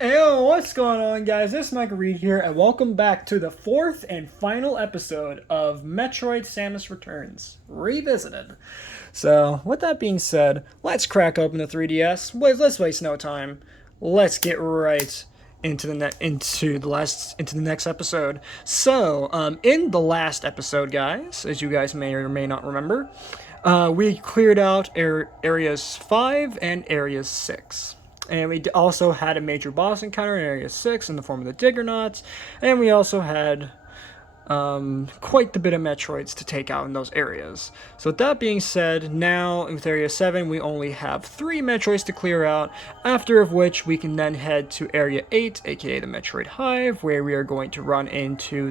Yo, what's going on, guys? This is Michael Reed here, and welcome back to the fourth and final episode of Metroid Samus Returns Revisited. So, with that being said, let's crack open the 3DS. Let's waste no time. Let's get right into the next episode. So, in the last episode, guys, as you guys may or may not remember, we cleared out areas 5 and areas 6. And we also had a major boss encounter in Area 6 in the form of the Diggernauts. And we also had quite the bit of Metroids to take out in those areas. So with that being said, now with Area 7 we only have 3 Metroids to clear out, after of which we can then head to Area 8, aka the Metroid Hive, where we are going to run into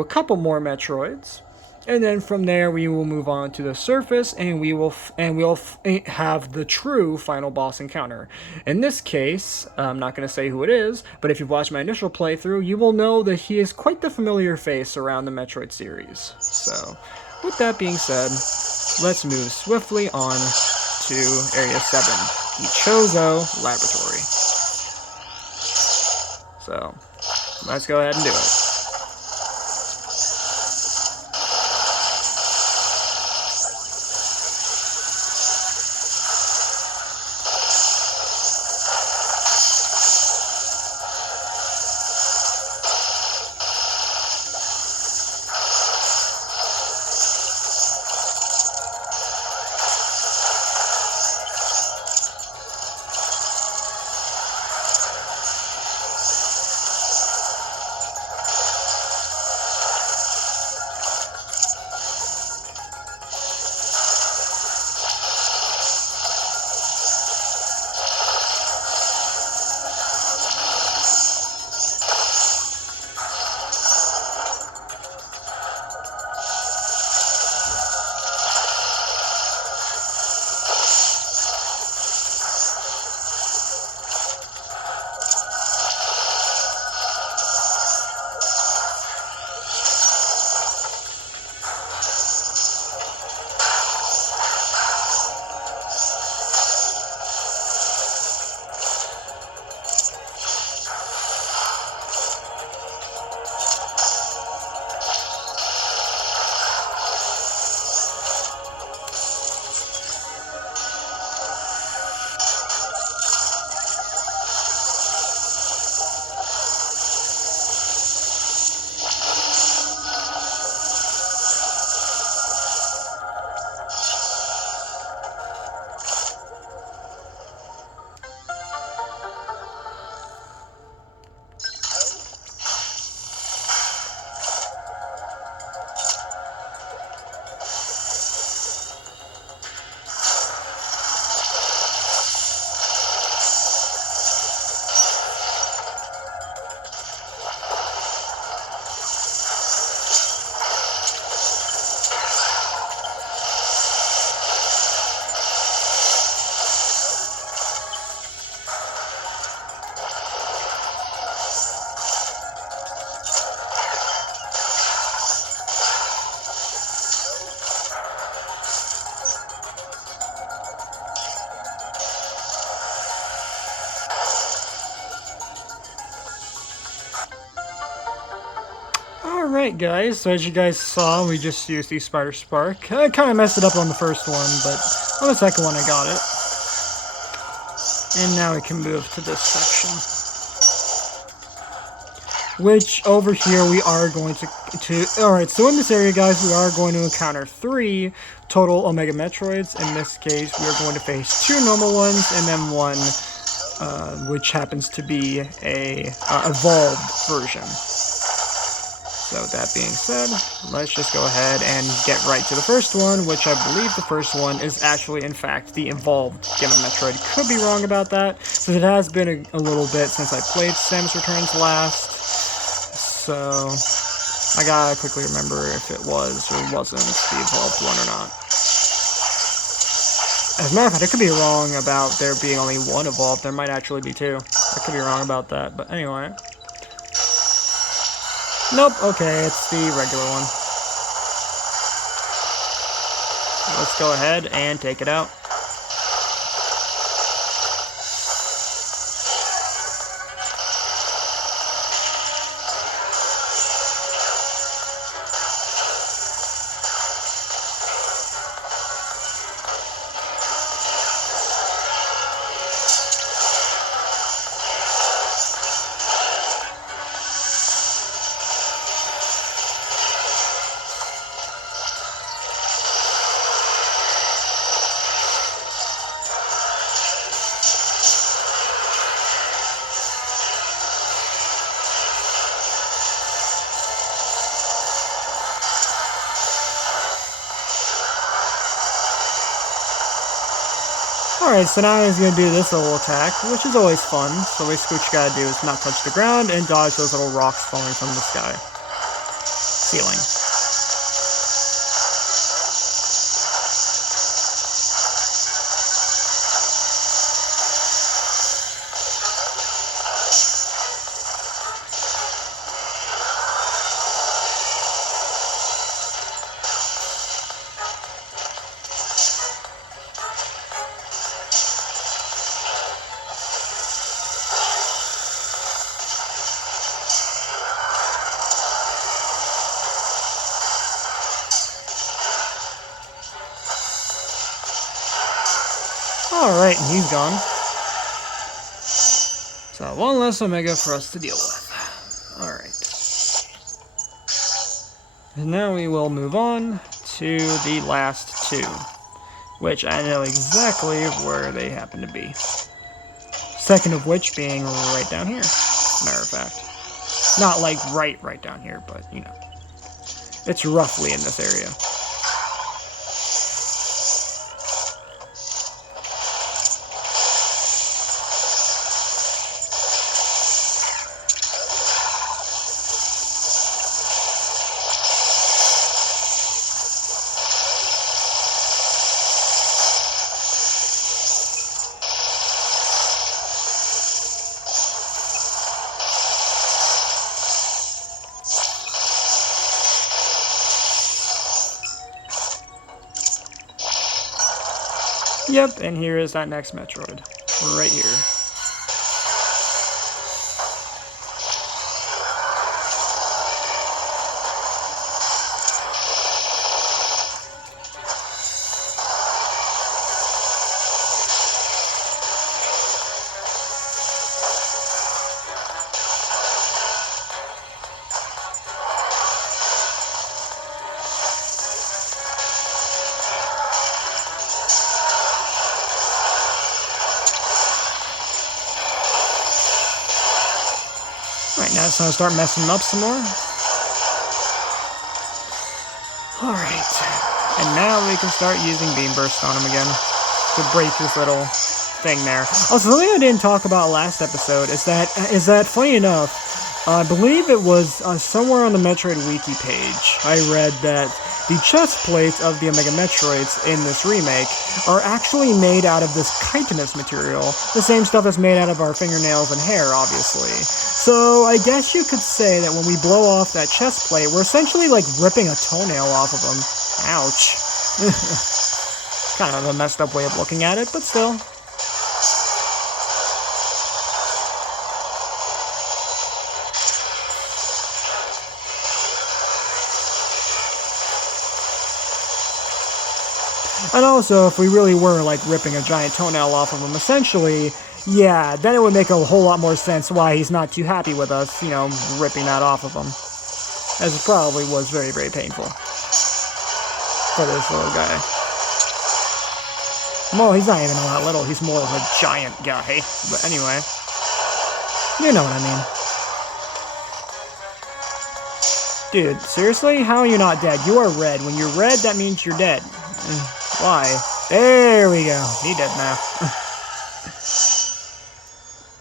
a couple more Metroids. And then from there, we will move on to the surface, and we'll have the true final boss encounter. In this case, I'm not going to say who it is, but if you've watched my initial playthrough, you will know that he is quite the familiar face around the Metroid series. So, with that being said, let's move swiftly on to Area 7, the Chozo Laboratory. So, let's go ahead and do it. Alright guys, so as you guys saw, we just used the Spider Spark. I kind of messed it up on the first one, but on the second one I got it. And now we can move to this section. Which, over here, we are going to alright, so in this area, guys, we are going to encounter 3 total Omega Metroids. In this case, we are going to face 2 normal ones, and then one, which happens to be a evolved version. So with that being said, let's just go ahead and get right to the first one, which I believe the first one is actually, in fact, the evolved Gamma Metroid. Could be wrong about that, since it has been a little bit since I played Samus Returns last. So I gotta quickly remember if it was or wasn't the evolved one or not. As a matter of fact, I could be wrong about there being only one evolved. There might actually be 2. I could be wrong about that, but anyway. Nope, okay, it's the regular one. Let's go ahead and take it out. Alright, so now he's gonna do this little attack, which is always fun. So basically what you gotta do is not touch the ground and dodge those little rocks falling from the sky. Ceiling. Alright, and he's gone. So, one less Omega for us to deal with. Alright. And now we will move on to the last two, which I know exactly where they happen to be. Second of which being right down here, matter of fact. Not like right down here, but, you know. It's roughly in this area. Yep, and here is that next Metroid. Right here. Right, now it's time to start messing them up some more. Alright. And now we can start using Beam Burst on him again to break this little thing there. Also, something I didn't talk about last episode is that funny enough, I believe it was somewhere on the Metroid Wiki page, I read that the chest plates of the Omega Metroids in this remake are actually made out of this chitinous material, the same stuff that's made out of our fingernails and hair, obviously. So I guess you could say that when we blow off that chest plate, we're essentially like ripping a toenail off of them. Ouch. Kind of a messed up way of looking at it, but still. And also, if we really were, like, ripping a giant toenail off of him, essentially, yeah, then it would make a whole lot more sense why he's not too happy with us, you know, ripping that off of him. As it probably was very, very painful for this little guy. Well, he's not even all that little, he's more of a giant guy. But anyway, you know what I mean. Dude, seriously? How are you not dead? You are red. When you're red, that means you're dead. Why? There we go. He dead now.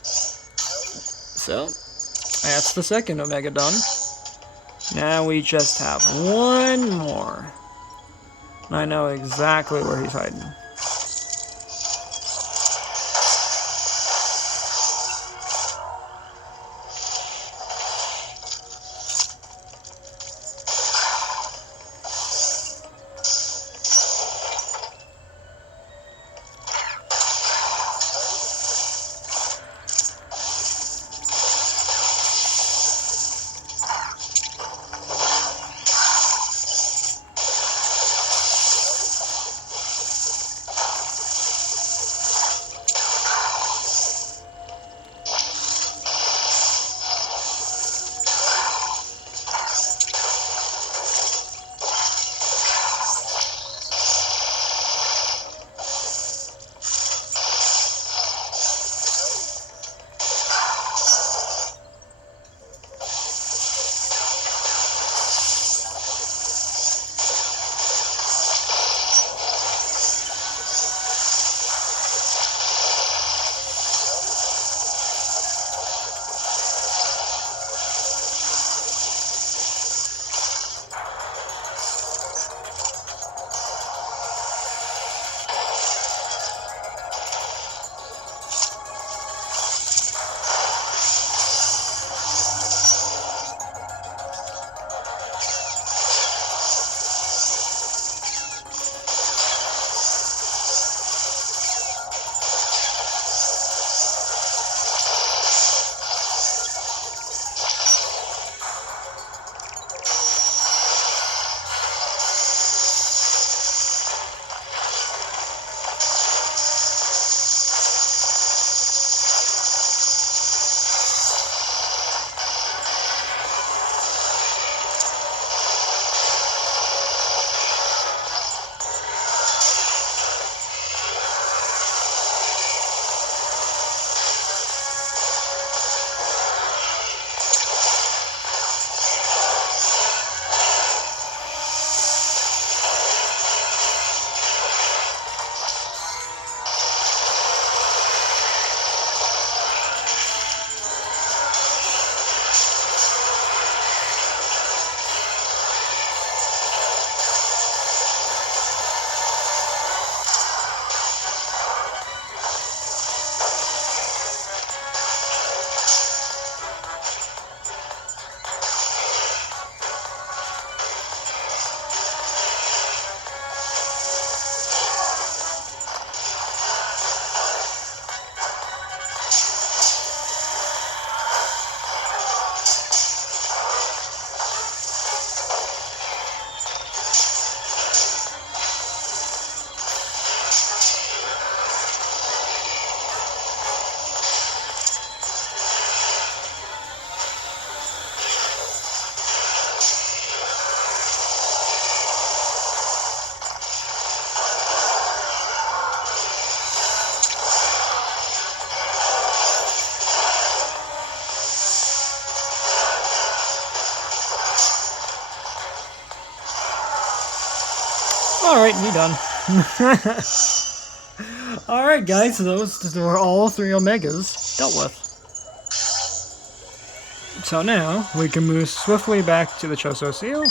So, that's the second Omega done. Now we just have one more. I know exactly where he's hiding. Alright, we done. Alright guys, so those were all 3 Omegas dealt with. So now, we can move swiftly back to the Chozo Seal,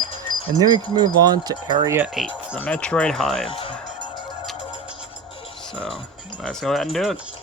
and then we can move on to Area 8, the Metroid Hive. So, let's go ahead and do it.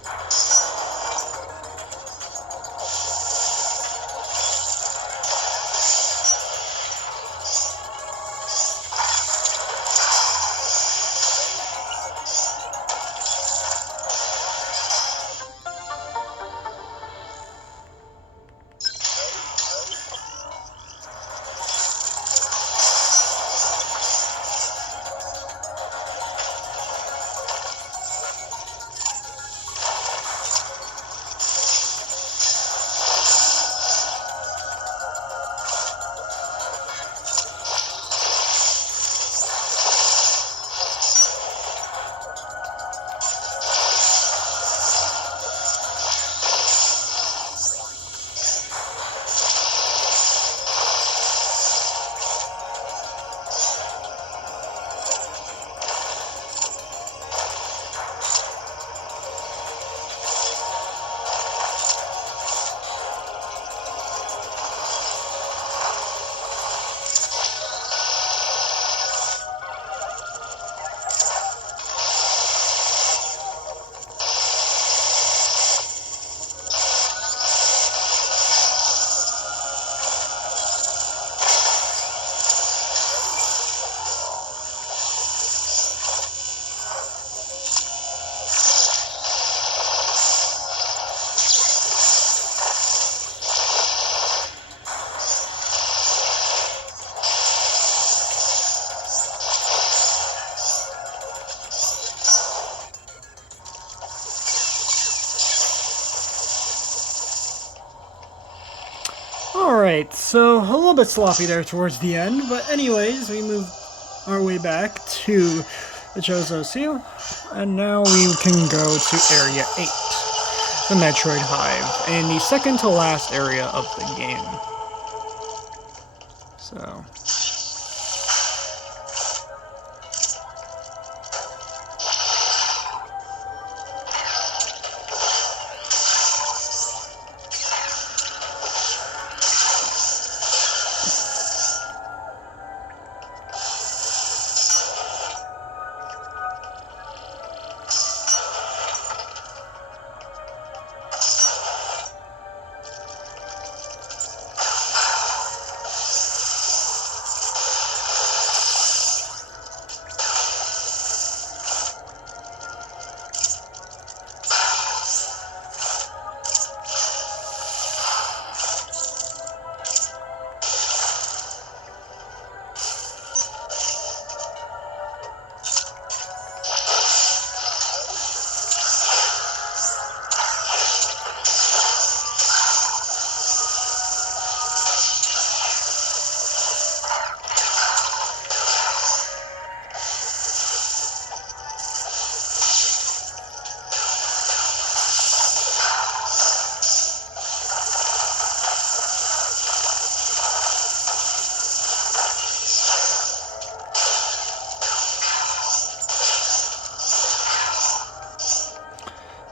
Alright, so a little bit sloppy there towards the end, but anyways, we move our way back to the Chozo Seal, and now we can go to Area 8, the Metroid Hive, and the second to last area of the game. So...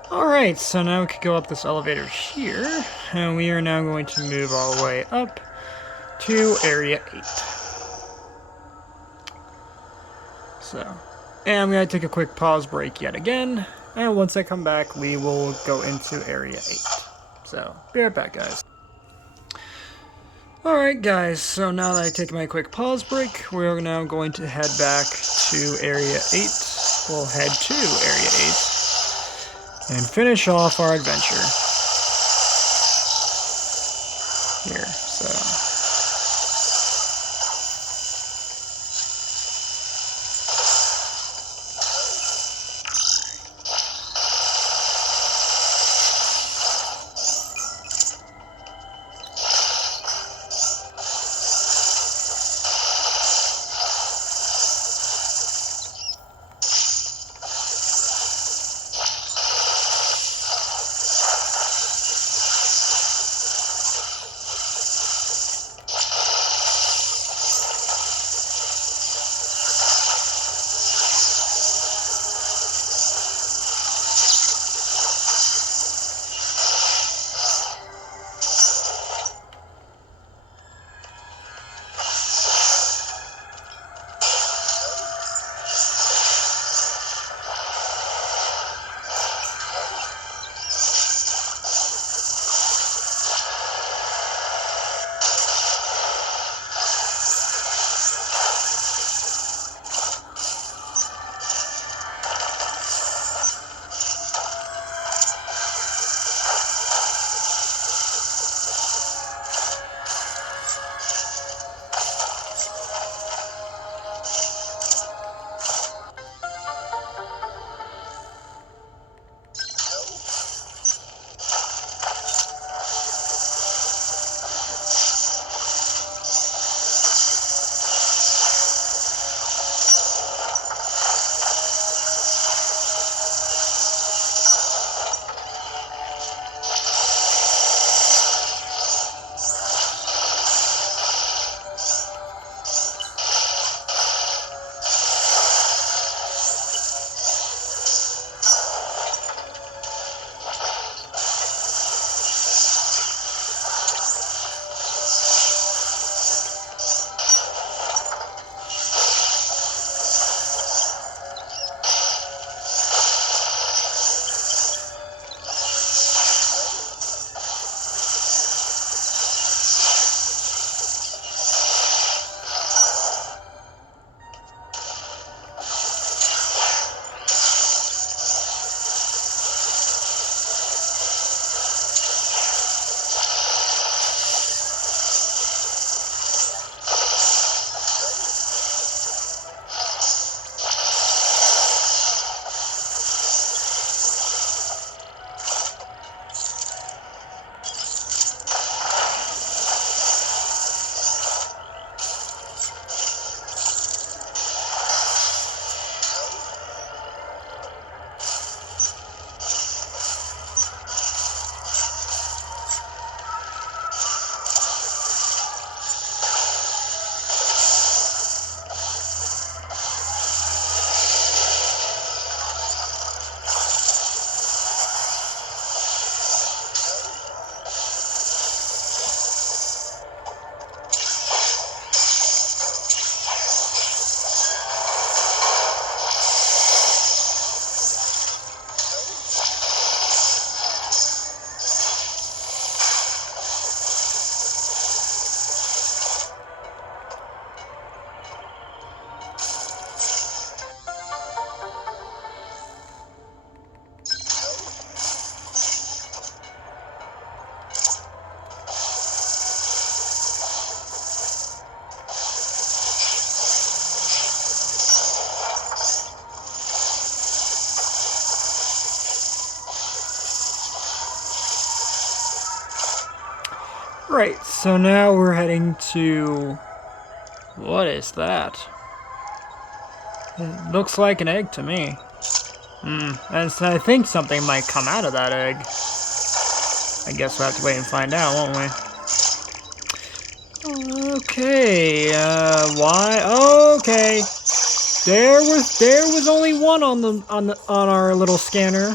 Alright, so now we could go up this elevator here, and we are now going to move all the way up to Area 8. So, and I'm going to take a quick pause break yet again, and once I come back, we will go into Area 8. So, be right back, guys. Alright guys, so now that I take my quick pause break, we're now going to head back to Area 8. We'll head to Area 8. And finish off our adventure here, so... Right, so now we're heading to... What is that? It looks like an egg to me. And I think something might come out of that egg. I guess we'll have to wait and find out, won't we? Okay, why? Okay. There was only one on our little scanner,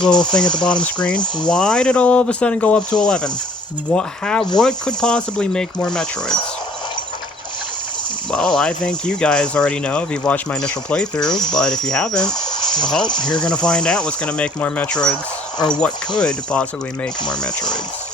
little thing at the bottom screen. Why did all of a sudden go up to 11? What could possibly make more Metroids? Well, I think you guys already know if you've watched my initial playthrough, but if you haven't, well, you're gonna find out what's gonna make more Metroids, or what could possibly make more Metroids.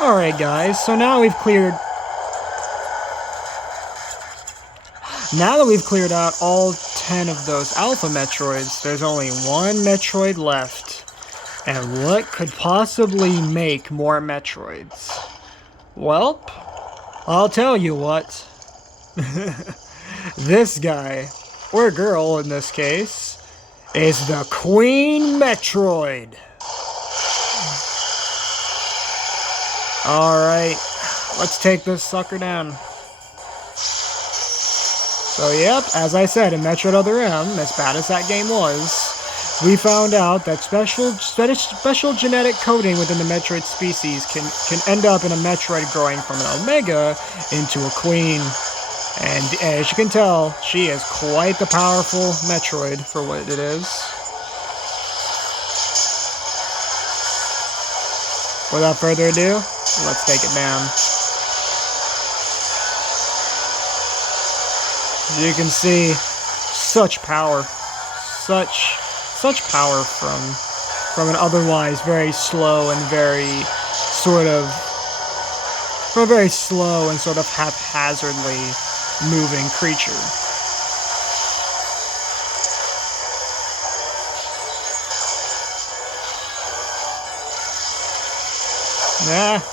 Alright guys, so now we've cleared... Now that we've cleared out all 10 of those Alpha Metroids, there's only one Metroid left. And what could possibly make more Metroids? Well, I'll tell you what. This guy, or girl in this case, is the Queen Metroid. Alright, let's take this sucker down. So yep, as I said in Metroid Other M, as bad as that game was, we found out that special genetic coding within the Metroid species can end up in a Metroid growing from an Omega into a Queen. And as you can tell, she is quite the powerful Metroid for what it is. Without further ado, let's take it down. As you can see, such power. Such power from an otherwise very slow and sort of haphazardly moving creature.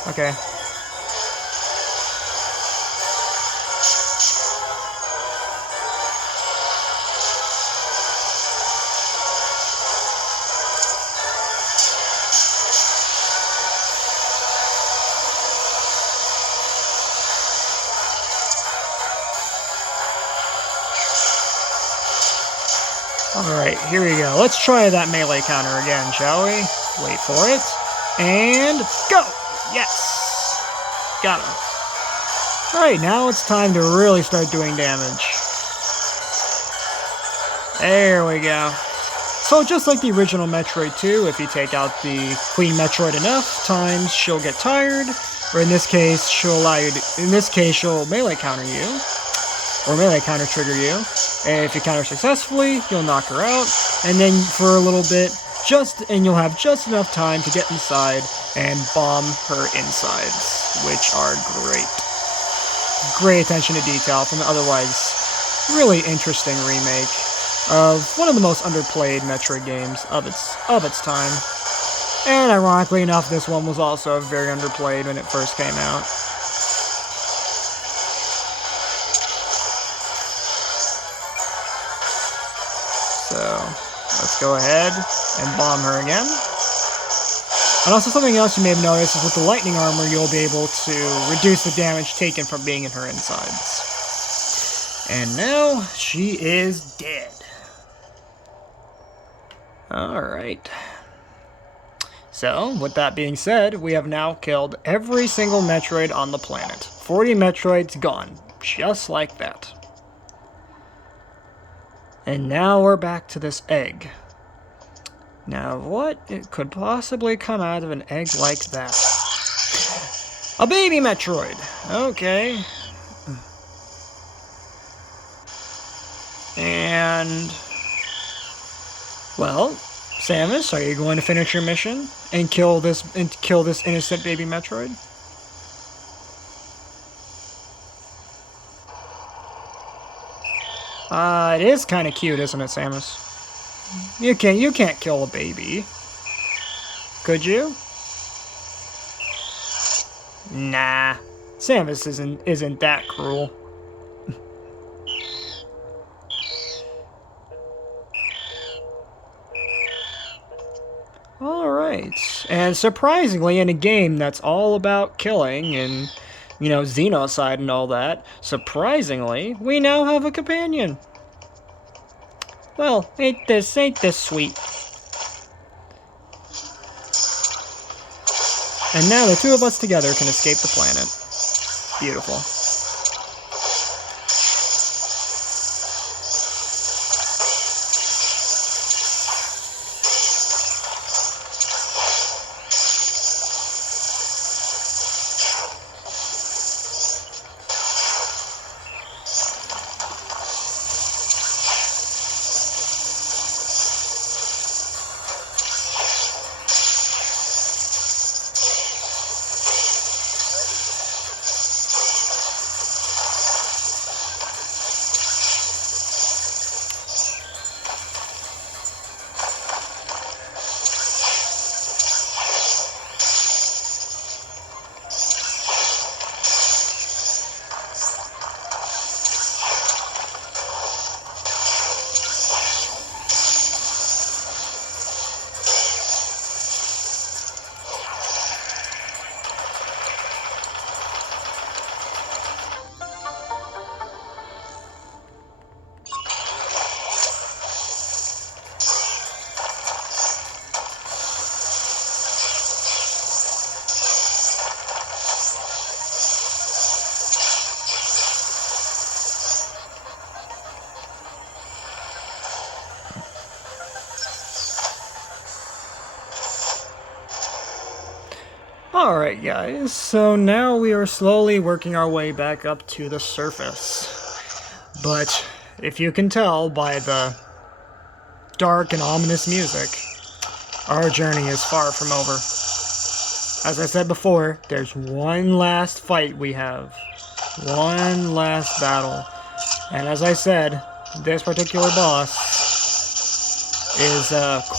Okay. Alright, here we go. Let's try that melee counter again, shall we? Wait for it. And go! Yes! Got him. Alright, now it's time to really start doing damage. There we go. So just like the original Metroid 2, if you take out the Queen Metroid enough times, she'll get tired, or in this case, she'll melee counter you, or melee counter trigger you. And if you counter successfully, you'll knock her out, and then for a little bit, and you'll have just enough time to get inside and bomb her insides, which are great. Great attention to detail from the otherwise really interesting remake of one of the most underplayed Metroid games of its time. And ironically enough, this one was also very underplayed when it first came out. So, let's go ahead and bomb her again. And also something else you may have noticed is with the lightning armor, you'll be able to reduce the damage taken from being in her insides. And now, she is dead. Alright. So, with that being said, we have now killed every single Metroid on the planet. 40 Metroids gone. Just like that. And now we're back to this egg. Now, what could possibly come out of an egg like that? A baby Metroid! Okay. And... well, Samus, are you going to finish your mission and kill this innocent baby Metroid? It is kind of cute, isn't it, Samus? You can't kill a baby. Could you? Nah. Samus isn't that cruel. Alright. And surprisingly, in a game that's all about killing and, you know, Xenocide and all that, surprisingly, we now have a companion. Well, ain't this sweet. And now the two of us together can escape the planet. Beautiful. Alright guys, so now we are slowly working our way back up to the surface. But, if you can tell by the dark and ominous music, our journey is far from over. As I said before, there's one last fight we have. One last battle. And as I said, this particular boss is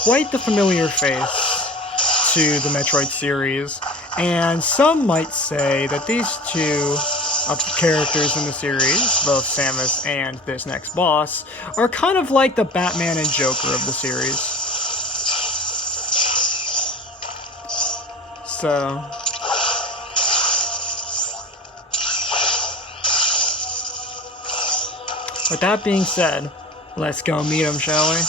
quite the familiar face to the Metroid series. And some might say that these two characters in the series, both Samus and this next boss, are kind of like the Batman and Joker of the series. So... with that being said, let's go meet him, shall we?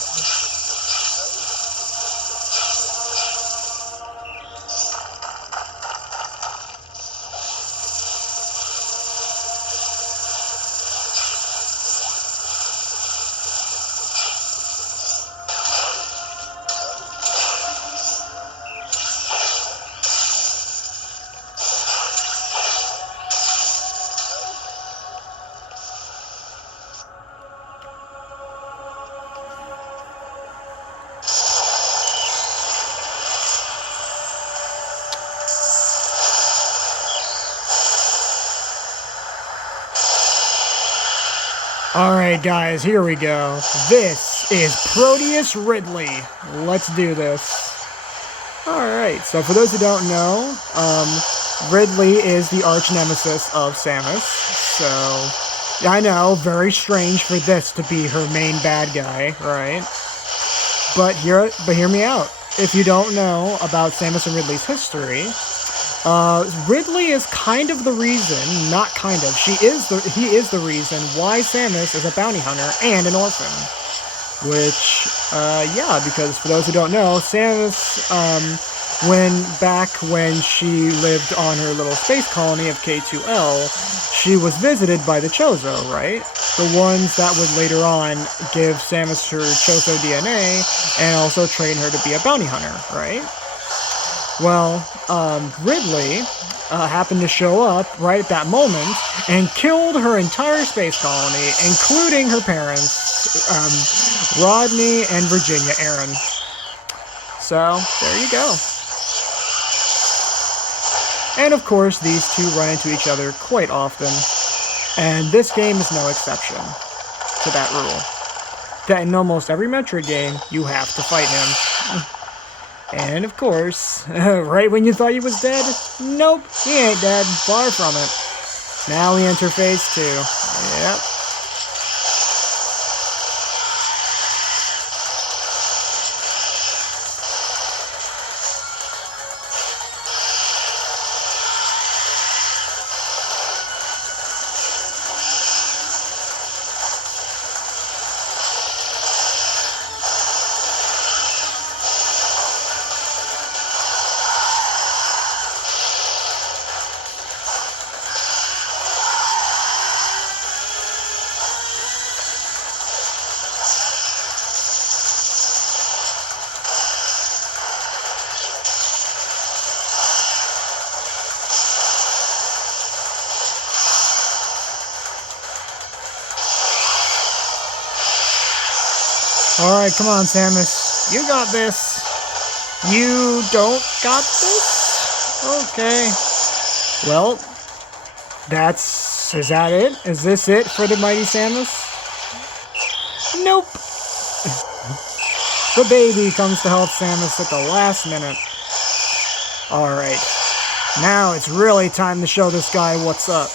Alright guys, here we go. This is Proteus Ridley. Let's do this. Alright, so for those who don't know, Ridley is the arch nemesis of Samus. So, I know, very strange for this to be her main bad guy, right? But hear me out. If you don't know about Samus and Ridley's history, Ridley is kind of the reason, not kind of, he is the reason why Samus is a bounty hunter and an orphan. Which Yeah, because for those who don't know, Samus, when she lived on her little space colony of K2L, she was visited by the Chozo, right? The ones that would later on give Samus her Chozo DNA and also train her to be a bounty hunter, right? Well, Ridley happened to show up right at that moment and killed her entire space colony, including her parents, Rodney and Virginia Aaron. So, there you go. And of course, these two run into each other quite often, and this game is no exception to that rule. That in almost every Metroid game, you have to fight him. And of course, right when you thought he was dead, nope, he ain't dead, far from it. Now we enter phase 2. Yep. Alright, come on, Samus. You got this. You don't got this? Okay. Well, is that it? Is this it for the mighty Samus? Nope. The baby comes to help Samus at the last minute. Alright. Now it's really time to show this guy what's up.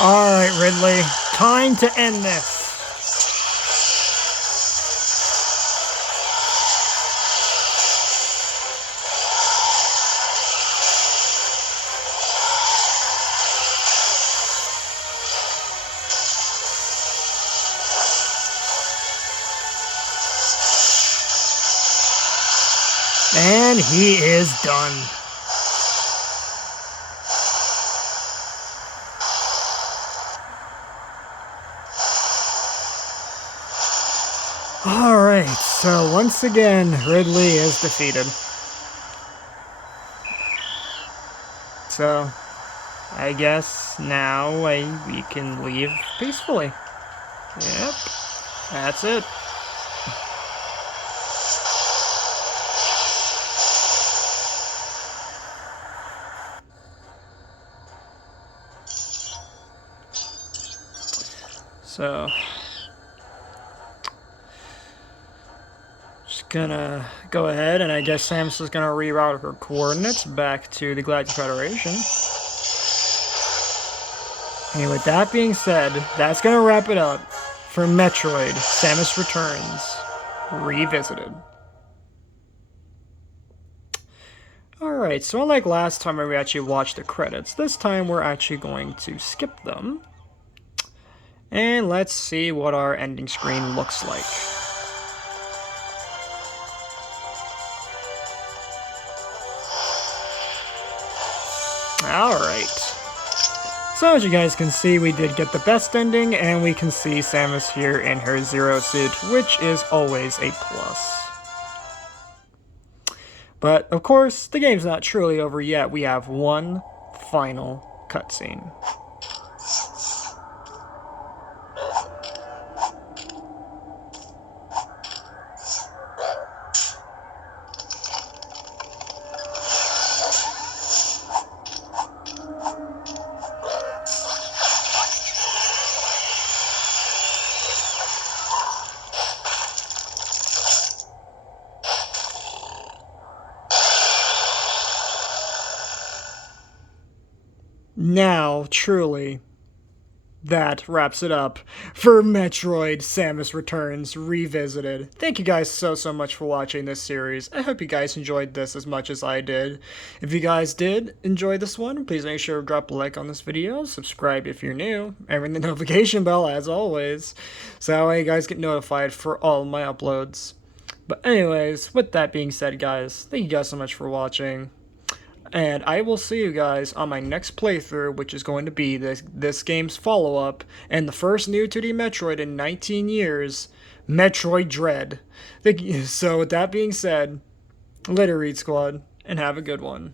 Alright, Ridley. Time to end this. And he is done. Alright, so once again, Ridley is defeated. So, I guess now we can leave peacefully. Yep, that's it. So, just gonna go ahead, and I guess Samus is gonna reroute her coordinates back to the Galactic Federation. And with that being said, that's gonna wrap it up for Metroid Samus Returns Revisited. Alright, so unlike last time where we actually watched the credits, this time we're actually going to skip them. And let's see what our ending screen looks like. Alright. So as you guys can see, we did get the best ending, and we can see Samus here in her Zero suit, which is always a plus. But, of course, the game's not truly over yet. We have one final cutscene. Now, truly, that wraps it up for Metroid Samus Returns Revisited. Thank you guys so much for watching this series. I hope you guys enjoyed this as much as I did. If you guys did enjoy this one, please make sure to drop a like on this video, subscribe if you're new, and ring the notification bell as always, so that way you guys get notified for all my uploads. But anyways, with that being said, guys, thank you guys so much for watching. And I will see you guys on my next playthrough, which is going to be this game's follow-up, and the first new 2D Metroid in 19 years, Metroid Dread. So with that being said, later Reed Squad, and have a good one.